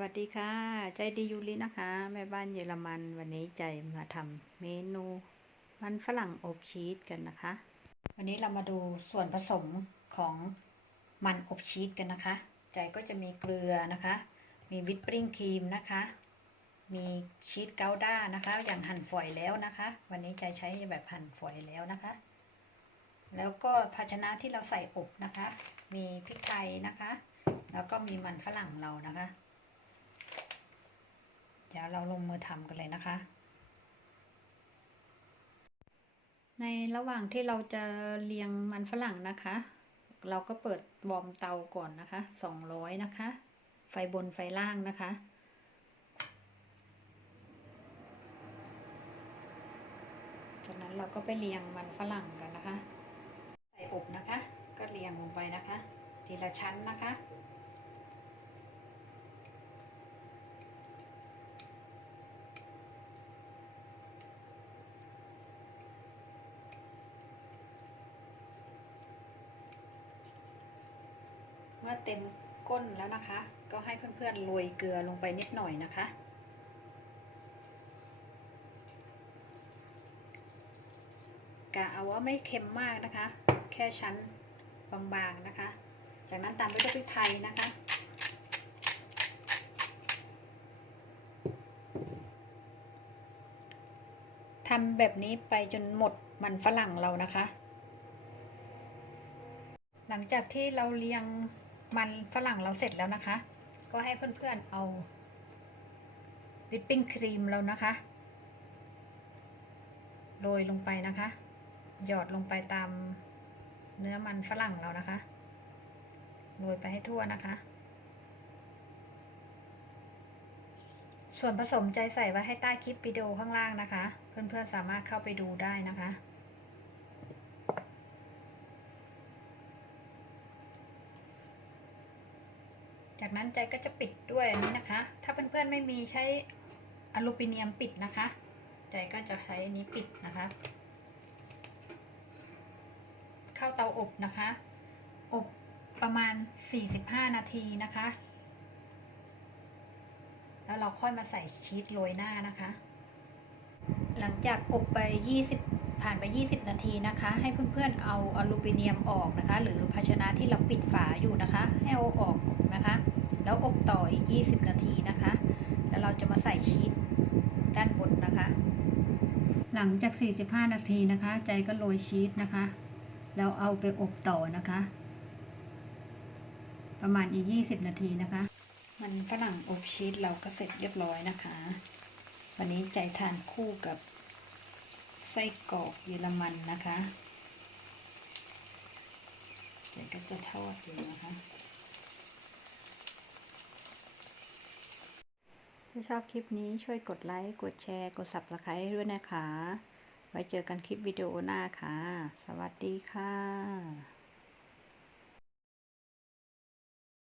วัสดีค่ะ ใจดียูรินะคะ แม่บ้านเยอรมันวันนี้ใจมาทำเมนู มันฝรั่งอบชีสกันนะคะ วันนี้เรามาดูส่วนผสมของมันอบชีสกันนะคะ ใจก็จะมีเกลือนะคะ มีวิปปริ้งครีมนะคะ มีชีสเกาด้านะคะ อย่างหั่นฝอยแล้วนะคะ วันนี้ใจใช้แบบหั่นฝอยแล้วนะคะ แล้วก็ภาชนะที่เราใส่อบนะคะ มีพริกไทยนะคะ แล้วก็มีมันฝรั่งเรานะคะ ดี๋ยวเราลงมือทำกันเลยนะคะ ในระหว่างที่เราจะเรียงมันฝรั่งนะคะ เราก็เปิดวอร์มเตาก่อนนะคะ 200 นะคะ ไฟบนไฟล่างนะคะจากนั้นเราก็ไปเรียงมันฝรั่งกันนะคะ ใส่อบนะคะ ก็เรียงลงไปนะคะ ทีละชั้นนะคะ มื่อเต็มก้นแล้วนะคะ ก็ให้เพื่อนๆโรยเกลือลงไปนิดหน่อยนะคะ กะเอาว่าไม่เค็มมากนะคะ แค่ชั้นบางๆนะคะ จากนั้นตามด้วยพริกไทยนะคะทำแบบนี้ไปจนหมดมันฝรั่งเรานะคะ หลังจากที่เราเรียง มันฝรั่งเราเสร็จแล้วนะคะ ก็ให้เพื่อนๆเอาวิปปิ้งครีมเรานะคะโรยลงไปนะคะ หยอดลงไปตามเนื้อมันฝรั่งเรานะคะโรยไปให้ทั่วนะคะ ส่วนผสมใจใส่ไว้ให้ใต้คลิปวิดีโอข้างล่างนะคะ เพื่อนๆสามารถเข้าไปดูได้นะคะ จากนั้นใจก็จะปิดด้วยอันนี้นะคะ ถ้าเพื่อนๆไม่มีใช้อลูมิเนียมปิดนะคะ ใจก็จะใช้อันนี้ปิดนะคะ เข้าเตาอบนะคะ อบประมาณ 45 นาทีนะคะ แล้วเราค่อยมาใส่ชีสโรยหน้านะคะ หลังจากอบไป 20 ผ่านไป 20 นาทีนะคะ ให้เพื่อนๆเอาอลูมิเนียมออกนะคะ หรือภาชนะที่เราปิดฝาอยู่นะคะ ให้เอาออก แล้วอบต่ออีก 20 นาทีนะคะ แล้วเราจะมาใส่ชีสด้านบนนะคะ หลังจาก 45 นาทีนะคะ ใจก็โรยชีสนะคะ แล้วเอาไปอบต่อนะคะ ประมาณอีก 20 นาทีนะคะ มันฝรั่งอบชีสเราก็เสร็จเรียบร้อยนะคะ วันนี้ใจทานคู่กับไส้กรอกเยอรมันนะคะใจก็จะทอดอยู่นะคะ ถ้าชอบคลิปนี้ช่วยกดไลค์ กดแชร์ กด subscribe ด้วยนะคะ ไว้เจอกันคลิปวิดีโอหน้าค่ะ สวัสดีค่ะ